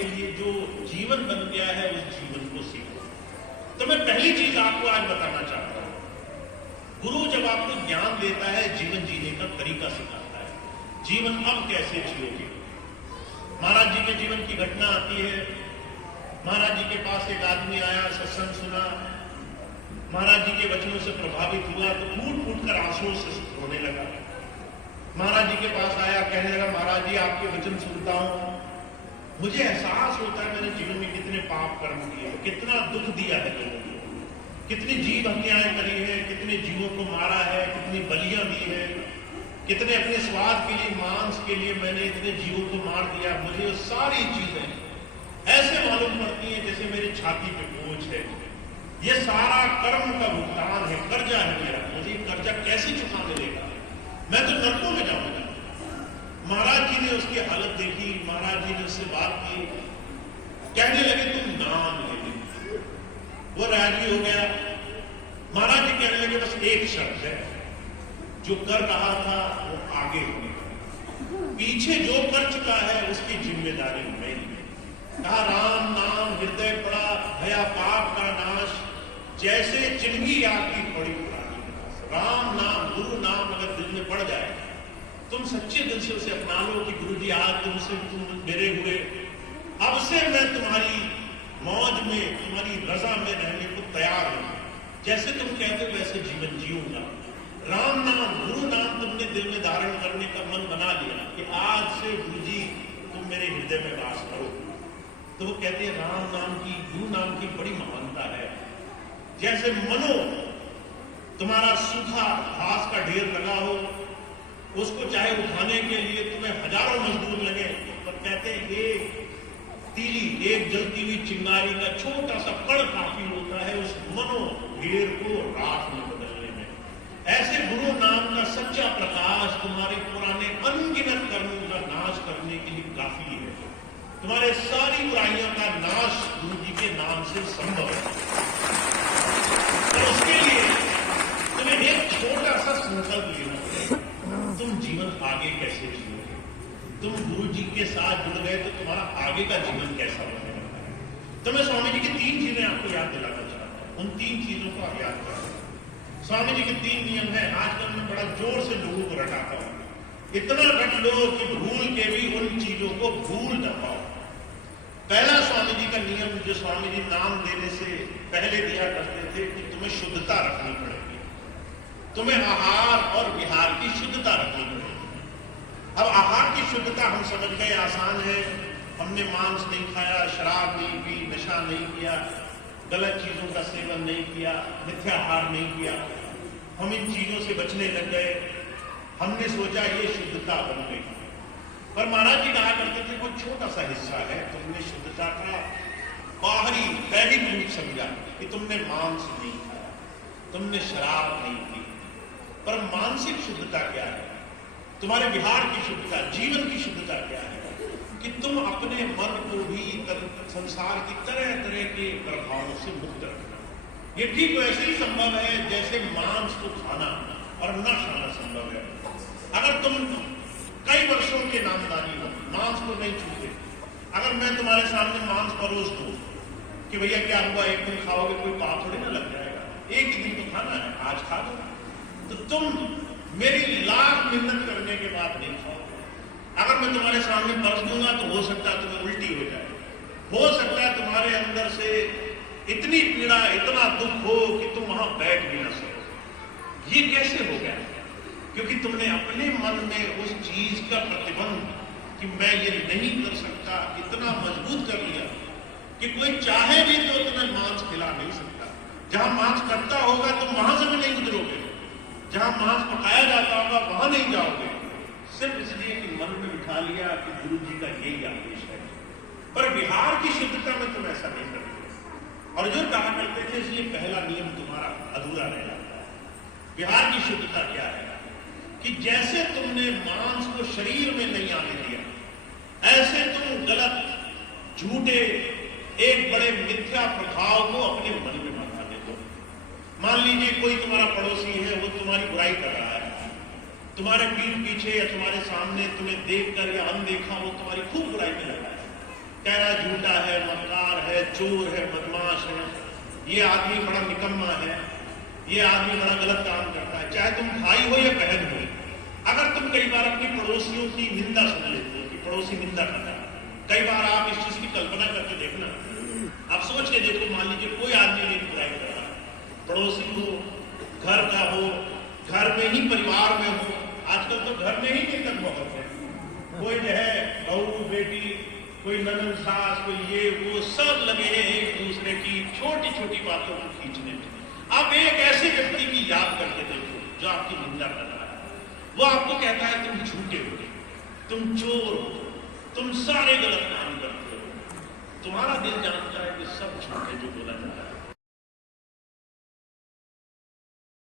के लिए जो जीवन बन गया है उस जीवन को सीखो। तो मैं पहली चीज आपको आज बताना चाहता हूं, गुरु जब आपको ज्ञान देता है, जीवन जीने का तरीका सिखाता है, जीवन अब कैसे जियोगे। महाराज जी के जीवन की घटना आती है। महाराज जी के पास एक आदमी आया, सत्संग सुना, महाराज जी के वचनों से प्रभावित हुआ तो फूट फूट कर आंसुओं से रोने लगा। महाराज जी के पास आया, कहने लगा महाराज जी आपके वचन सुनता हूं, मुझे एहसास होता है मैंने जीवन में कितने पाप कर्म किए, कितना दुख दिया है लोगों को, कितनी जीव हत्याएं करी है, कितने जीवों को मारा है, कितनी बलियां दी है, कितने अपने स्वाद के लिए, मांस के लिए मैंने इतने जीवों को मार दिया। मुझे सारी चीजें ऐसे मालूम पड़ती हैं जैसे मेरी छाती पे बोझ है। ये सारा कर्म का भुगतान है, कर्जा है मेरा, मुझे कर्जा कैसे चुकाने देगा, मैं तो नरकों में जाऊंगा। महाराज जी ने उसकी हालत देखी, महाराज जी ने उससे बात की, कहने लगे तुम नाम ले लो। वो राजी हो गया। महाराज जी कहने लगे बस एक शर्त है, जो कर रहा था वो आगे होगा, पीछे जो कर चुका है उसकी जिम्मेदारी नहीं। कहा राम नाम हृदय पड़ा, भया पाप का नाश, जैसे चिन्ही आपकी पड़ी पुरानी। राम नाम, गुरु नाम अगर दिल में पड़ जाए, तुम सच्चे दिल से उसे अपना लो कि गुरु जी आज तुमसे तुम मेरे हुए, अब से मैं तुम्हारी मौज में, तुम्हारी रजा में रहने को तैयार हूं, जैसे तुम कहते वैसे जीवन जीऊंगा। राम नाम, गुरु नाम तुमने दिल में धारण करने का मन बना लिया कि आज से गुरु जी तुम मेरे हृदय में वास करो। तो वो कहते हैं राम नाम की, गुरु नाम की बड़ी महानता है। जैसे मनो तुम्हारा सूखा घास का ढेर लगा हो, उसको चाहे उठाने के लिए तुम्हें हजारों मजदूर लगे, पर कहते हैं एक तीली, एक जलती हुई चिंगारी का छोटा सा कण काफी होता है उस मनो ढेर को राख में बदलने में। ऐसे गुरु नाम का सच्चा प्रकाश तुम्हारे पुराने अनगिनत कर्मों का नाश करने के लिए काफी है। तुम्हारे सारी बुराइयों का नाश गुरु जी के नाम से संभव है। तो उसके लिए तुम्हें एक छोटा सा संकल्प लेना पड़ेगा, तुम जीवन आगे कैसे जियोगे। तुम गुरु जी के साथ जुड़ गए तो तुम्हारा आगे का जीवन कैसा बनेगा। तो मैं स्वामी जी की 3 चीजें आपको याद दिलाना चाहता हूं, उन 3 चीजों को आप याद करें। स्वामी जी के 3 नियम है, आजकल मैं बड़ा जोर से लोगों को रटाता हूं, इतना रट लो कि भूल के भी उन चीजों को भूल न पाओ। पहला स्वामी जी का नियम जो स्वामी जी नाम देने से पहले दिया करते थे कि तुम्हें शुद्धता रखनी पड़ेगी, तुम्हें आहार और विहार की शुद्धता रखनी पड़ेगी। अब आहार की शुद्धता हम समझ गए आसान है, हमने मांस नहीं खाया, शराब नहीं पी, नशा नहीं किया, गलत चीजों का सेवन नहीं किया, मिथ्याहार नहीं किया, हम इन चीजों से बचने लग गए। हमने सोचा ये शुद्धता बन गई, पर महाराज जी कहा करते थे वो छोटा सा हिस्सा है। तुमने शुद्धता का बाहरी दैनिक रूप समझा कि तुमने मांस नहीं खाया, तुमने शराब नहीं पी, पर मानसिक शुद्धता क्या है, तुम्हारे विहार की शुद्धता, जीवन की शुद्धता क्या है कि तुम अपने मन को भी संसार की तरह तरह के प्रभावों से मुक्त रखना। ये ठीक वैसे ही संभव है जैसे मांस को खाना और न खाना संभव है। अगर तुम कई वर्षों के नामदानी हो, मांस को नहीं छूते, अगर मैं तुम्हारे सामने मांस परोस दूं कि भैया क्या हुआ, एक दिन खाओगे कोई पाप थोड़ी ना लग जाएगा, एक ही दिन तो खाना है, आज खा दो, तो तुम मेरी लाख मेहनत करने के बाद नहीं खाओगे। अगर मैं तुम्हारे सामने परस दूंगा तो हो सकता है तुम्हें उल्टी हो जाए, हो सकता है तुम्हारे अंदर से इतनी पीड़ा, इतना दुख हो कि तुम वहां बैठ भी ना सको। ये कैसे हो गया? क्योंकि तुमने अपने मन में उस चीज का प्रतिबंध कि मैं ये नहीं कर सकता इतना मजबूत कर लिया कि कोई चाहे भी तो तुम्हें मांस खिला नहीं सकता। जहां मांस कटता होगा तुम वहां से भी नहीं गुजरोगे, जहां मांस पकाया जाता होगा वहां नहीं जाओगे, सिर्फ इसलिए कि मन में बिठा लिया कि गुरु जी का यही आदेश है। पर विहार की शुद्धता में तुम ऐसा नहीं करते। और जो कहा करते थे इसलिए पहला नियम तुम्हारा अधूरा रह जाता है। विहार की शुद्धता क्या है कि जैसे तुमने मांस को शरीर में नहीं आने दिया, ऐसे तुम गलत झूठे एक बड़े मिथ्या प्रभाव को अपने मन में बना देते हो। मान लीजिए कोई तुम्हारा पड़ोसी है, वो तुम्हारी बुराई कर रहा है, तुम्हारे पीठ पीछे या तुम्हारे सामने तुम्हें देखकर या अनदेखा वो तुम्हारी खूब बुराई में लगा है, कह रहा है झूठा है, मक्कार है, चोर है, बदमाश है, ये आदमी बड़ा निकम्मा है, ये आदमी बड़ा गलत काम करता है। चाहे तुम भाई हो या बहन हो, अगर तुम कई बार अपने पड़ोसियों की निंदा सुन लेते हो कि पड़ोसी निंदा करता है, कई बार आप इस चीज की कल्पना करके देखना, आप सोच के देखो, मान लीजिए कोई आदमी मेरी बुराई कर रहा है, पड़ोसी हो, घर का हो, घर में ही परिवार में हो, आजकल तो घर में ही कीर्तन बहुत है, कोई जो है बहू बेटी, कोई ननद सास, कोई ये वो, सब लगे हैं एक दूसरे की छोटी छोटी बातों को खींचने में। आप एक ऐसे व्यक्ति की याद करके देखो जो आपकी निंदा कर रहा है, वो आपको कहता है तुम झूठे हो, तुम चोर हो, तुम सारे गलत काम करते हो, तुम्हारा दिल जानता है कि सब झूठे जो बोला जा रहा है,